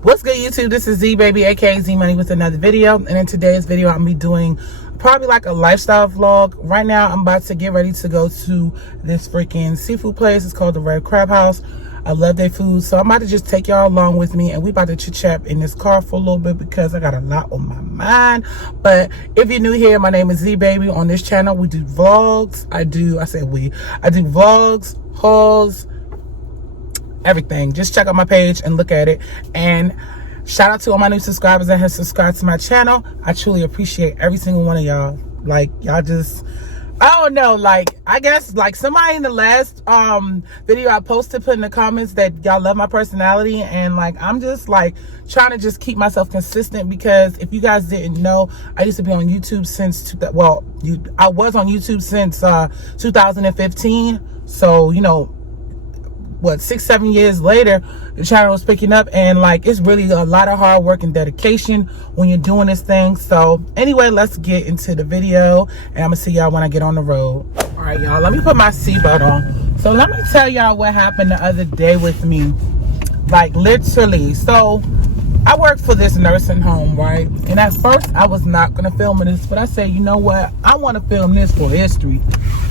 What's good, YouTube? This is Z Baby, aka Z Money, with another video. And in today's video, I'm gonna be doing probably like a lifestyle vlog. Right now, I'm about to get ready to go to this freaking seafood place. It's called the Red Crab House. I love their food, so I'm about to just take y'all along with me, and we about to chit chat in this car for a little bit because I got a lot on my mind. But if you're new here, my name is Z Baby. On this channel, we do vlogs. I do vlogs, hauls, everything. Just check out my page and look at it. And shout out to all my new subscribers that have subscribed to my channel. I truly appreciate every single one of y'all. Like, y'all just, I don't know, like, I guess like somebody in the last video I posted put in the comments that y'all love my personality, and like I'm just like trying to just keep myself consistent, because if you guys didn't know, I used to be on YouTube since I was on YouTube since 2015. So, you know, what, 6-7 years later, the channel was picking up, and like it's really a lot of hard work and dedication when you're doing this thing. So anyway, let's get into the video, and I'm gonna see y'all when I get on the road. All right, y'all, let me put my seatbelt on. So let me tell y'all what happened the other day with me, like literally. So I work for this nursing home, right? And at first I was not gonna film this, but I said, you know what, I want to film this for history,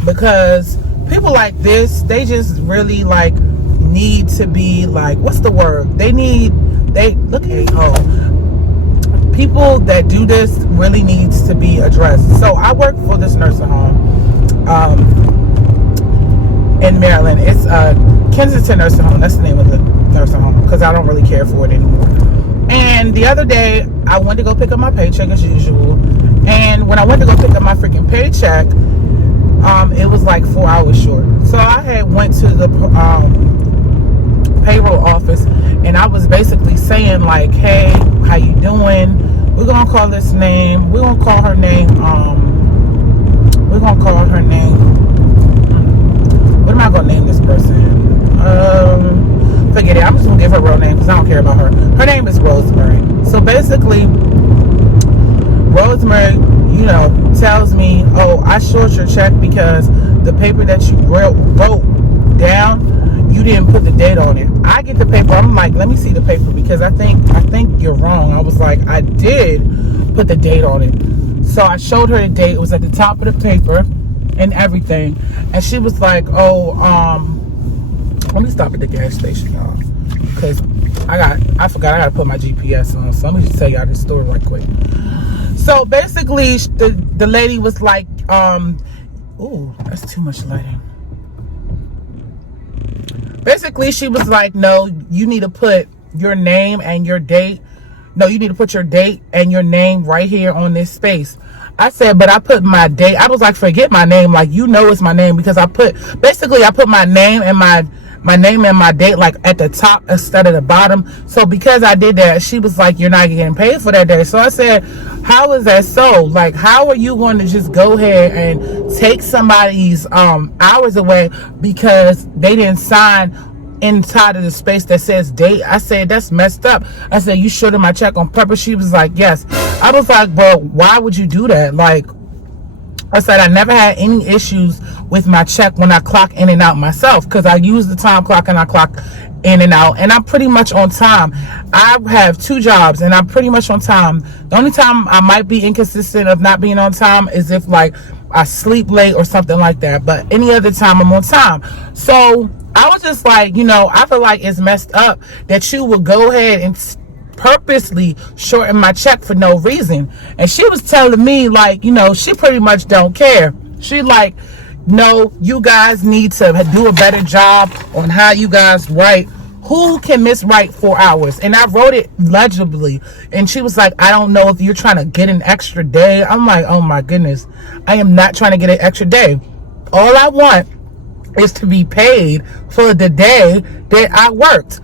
because people like this, they just really like need to be like, what's the word? People that do this really needs to be addressed. So I work for this nursing home in Maryland. It's Kensington Nursing Home. That's the name of the nursing home, because I don't really care for it anymore. And the other day I went to go pick up my paycheck as usual, and when I went to go pick up my freaking paycheck, it was like 4 hours short. So I had went to the payroll office, and I was basically saying like, hey, how you doing? We're gonna call this name. We're gonna call her name. What am I gonna name this person? Forget it. I'm just gonna give her a real name because I don't care about her. Her name is Rosemary. So basically, Rosemary, you know, tells me, oh, I short your check because the paper that you wrote down, you didn't put the date on it. I get the paper. I'm like, let me see the paper, because I think you're wrong. I was like, I did put the date on it. So I showed her the date. It was at the top of the paper and everything. And she was like, oh, let me stop at the gas station, y'all, because I forgot I gotta put my GPS on. So let me just tell y'all this story right quick. So basically, the lady was like, ooh, that's too much lighting. Basically, she was like, no, you need to put your name and your date. No, you need to put your date and your name right here on this space. I said, but I put my date. I was like, forget my name. Like, you know it's my name, because I put my name and my name and my date like at the top instead of the bottom. So because I did that, she was like, you're not getting paid for that day. So I said, how is that so? Like, how are you going to just go ahead and take somebody's hours away because they didn't sign inside of the space that says date? I said, that's messed up. I said, you shorted my check on purpose? She was like, yes. I was like, well, why would you do that? Like, I said, I never had any issues with my check when I clock in and out myself, because I use the time clock and I clock in and out, and I'm pretty much on time. I have 2 jobs and I'm pretty much on time. The only time I might be inconsistent of not being on time is if like I sleep late or something like that, but any other time I'm on time. So I was just like, you know, I feel like it's messed up that you would go ahead and purposely shorten my check for no reason. And she was telling me, like, you know, she pretty much don't care. She like, no, you guys need to do a better job on how you guys write. Who can miswrite 4 hours? And I wrote it legibly. And she was like, I don't know if you're trying to get an extra day. I'm like, oh my goodness, I am not trying to get an extra day. All I want is to be paid for the day that I worked.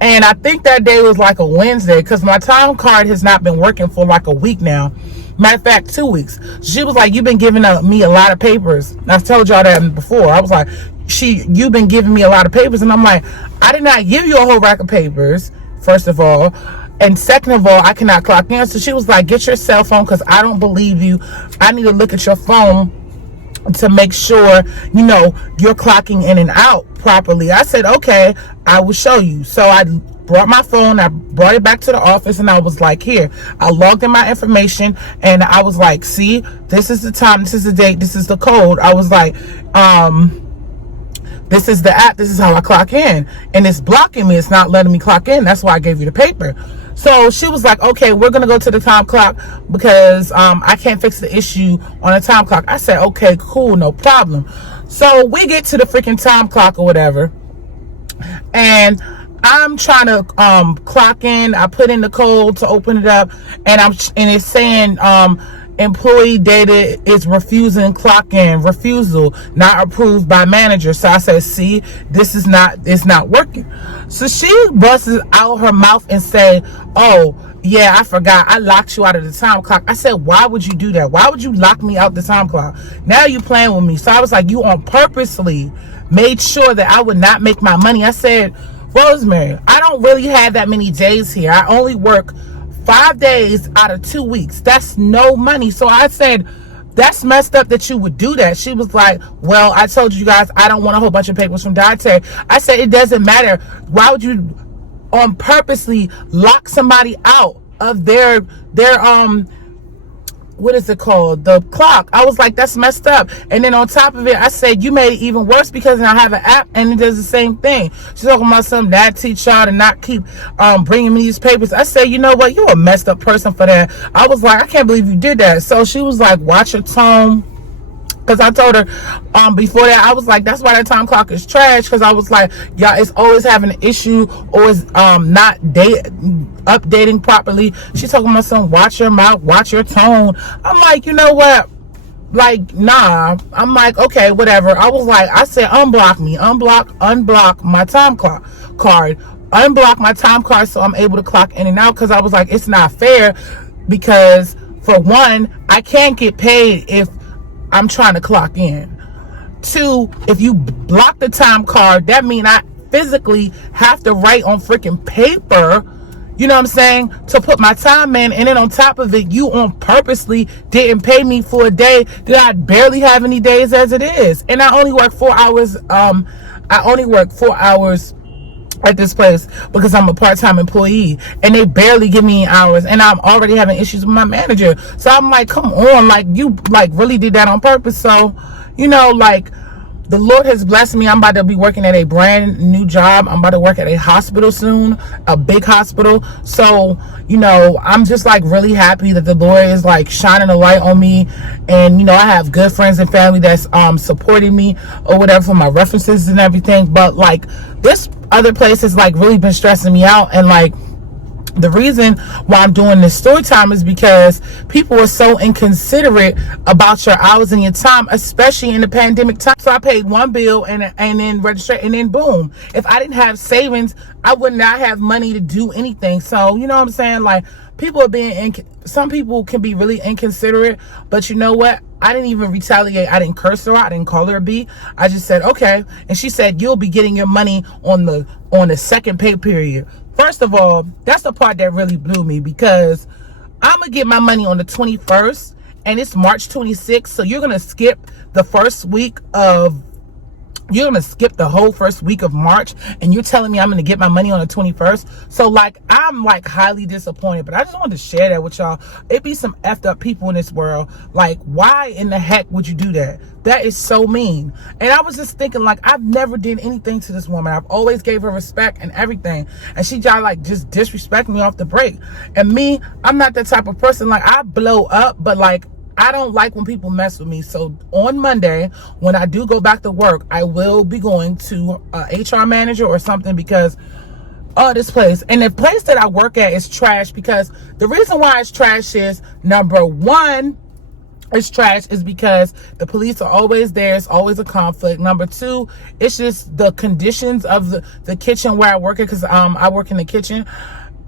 And I think that day was like a Wednesday, because my time card has not been working for like a week now. Matter of fact, 2 weeks. She was like, you've been giving me a lot of papers. And I've told y'all that before. I was like, you've been giving me a lot of papers. And I'm like, I did not give you a whole rack of papers, first of all. And second of all, I cannot clock in. So she was like, get your cell phone, because I don't believe you. I need to look at your phone to make sure, you know, you're clocking in and out properly. I said, okay, I will show you. So I brought my phone, I brought it back to the office, and I was like, here, I logged in my information, and I was like, see, this is the time, this is the date, this is the code. I was like, this is the app, this is how I clock in, and it's blocking me, it's not letting me clock in. That's why I gave you the paper. So she was like, okay, we're gonna go to the time clock because I can't fix the issue on a time clock. I said, okay, cool, no problem. So we get to the freaking time clock or whatever, and I'm trying to clock in. I put in the code to open it up, and it's saying employee data is refusing clock in, refusal not approved by manager. So I said, see, it's not working. So she busts out her mouth and say, oh yeah, I forgot, I locked you out of the time clock. I said, why would you do that? Why would you lock me out the time clock? Now you playing with me. So I was like, you on purposely made sure that I would not make my money. I said, Rosemary, I don't really have that many days here. I only work 5 days out of 2 weeks. That's no money. So I said, that's messed up that you would do that. She was like, well, I told you guys I don't want a whole bunch of papers from dietary. I said, it doesn't matter. Why would you purposely lock somebody out of their what is it called, the clock? I was like, that's messed up. And then on top of it, I said, you made it even worse because I have an app and it does the same thing. She's talking about some that teach y'all to not keep bringing me these papers. I said, you know what, you're a messed up person for that. I was like, I can't believe you did that. So she was like, watch your tone. Because I told her before that, I was like, that's why that time clock is trash. Because I was like, yeah, it's always having an issue, or it's not updating properly. She's talking about some, watch your mouth, watch your tone. I'm like, you know what? Like, nah. I'm like, okay, whatever. I was like, I said, unblock me. Unblock my time clock card. Unblock my time card so I'm able to clock in and out. Because I was like, it's not fair. Because, for one, I can't get paid if I'm trying to clock in. 2, if you block the time card, that means I physically have to write on freaking paper, you know what I'm saying, to put my time in. And then on top of it, you on purposely didn't pay me for a day that I barely have any days as it is. And I only work 4 hours. At this place because I'm a part-time employee, and they barely give me hours, and I'm already having issues with my manager. So I'm like, come on, like, you like really did that on purpose. So, you know, like, the Lord has blessed me. I'm about to be working at a brand new job. I'm about to work at a hospital soon, a big hospital. So, you know, I'm just like really happy that the Lord is like shining a light on me. And, you know, I have good friends and family that's supporting me or whatever for my references and everything. But like, this other place has like really been stressing me out. And like, the reason why I'm doing this story time is because people are so inconsiderate about your hours and your time, especially in the pandemic time. So I paid one bill and then register, and then boom. If I didn't have savings, I would not have money to do anything. So, you know what I'm saying? Like, people are being, some people can be really inconsiderate, but you know what? I didn't even retaliate. I didn't curse her out. I didn't call her a B. I just said, okay. And she said, you'll be getting your money on the second pay period. First of all, that's the part that really blew me, because I'm going to get my money on the 21st and it's March 26th. So you're going to skip the first week of, you're going to skip the whole first week of March, and you're telling me I'm going to get my money on the 21st. So like, I'm like highly disappointed, but I just wanted to share that with y'all. It be some effed up people in this world. Like, why in the heck would you do that? That is so mean. And I was just thinking, like, I've never did anything to this woman. I've always gave her respect and everything. And she tried like just disrespect me off the break. And me, I'm not that type of person. Like, I blow up, but like, I don't like when people mess with me. So on Monday, when I do go back to work, I will be going to a HR manager or something, because this place, and the place that I work at is trash. Because the reason why it's trash is, number one, it's trash is because the police are always there. It's always a conflict. Number two, it's just the conditions of the kitchen where I work at, because I work in the kitchen.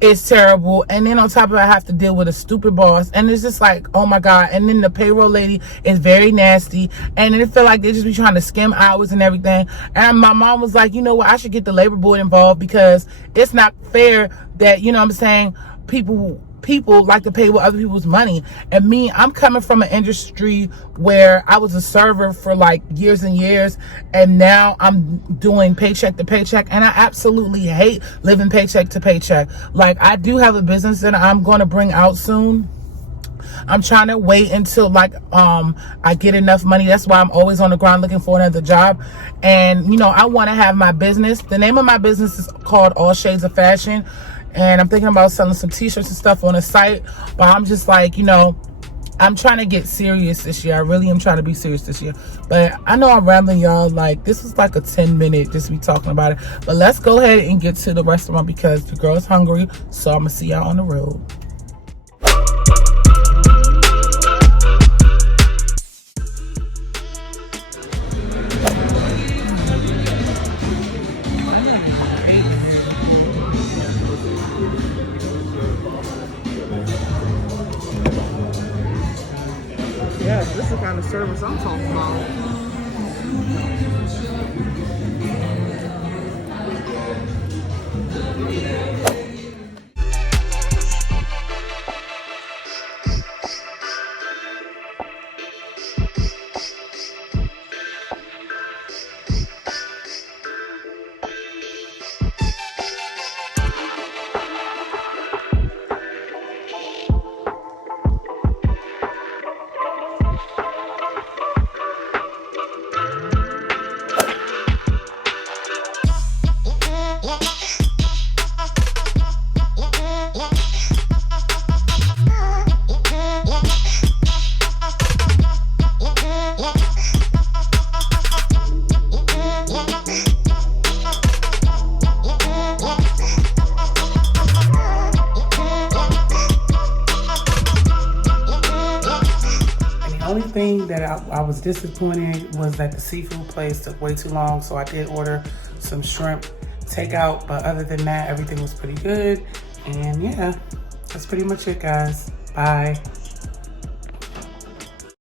It's terrible. And then on top of it, I have to deal with a stupid boss. And it's just like, oh my God. And then the payroll lady is very nasty. And it feel like they just be trying to skim hours and everything. And my mom was like, you know what? I should get the labor board involved, because it's not fair that, you know what I'm saying, people people like to pay with other people's money. And me, I'm coming from an industry where I was a server for like years and years, and now I'm doing paycheck to paycheck, and I absolutely hate living paycheck to paycheck. Like, I do have a business that I'm going to bring out soon. I'm trying to wait until like I get enough money. That's why I'm always on the ground looking for another job. And you know, I want to have my business. The name of my business is called All Shades of Fashion, and I'm thinking about selling some t-shirts and stuff on the site. But I'm just like, you know, I'm trying to get serious this year. I really am trying to be serious this year. But I know I'm rambling, y'all. Like, this was like a 10-minute just me talking about it. But let's go ahead and get to the restaurant because the girl's hungry. So I'm gonna see y'all on the road. Yeah, this is the kind of service I'm talking about. Only thing that I was disappointed was that the seafood place took way too long, so I did order some shrimp takeout, but other than that, everything was pretty good. And yeah, that's pretty much it, guys. Bye.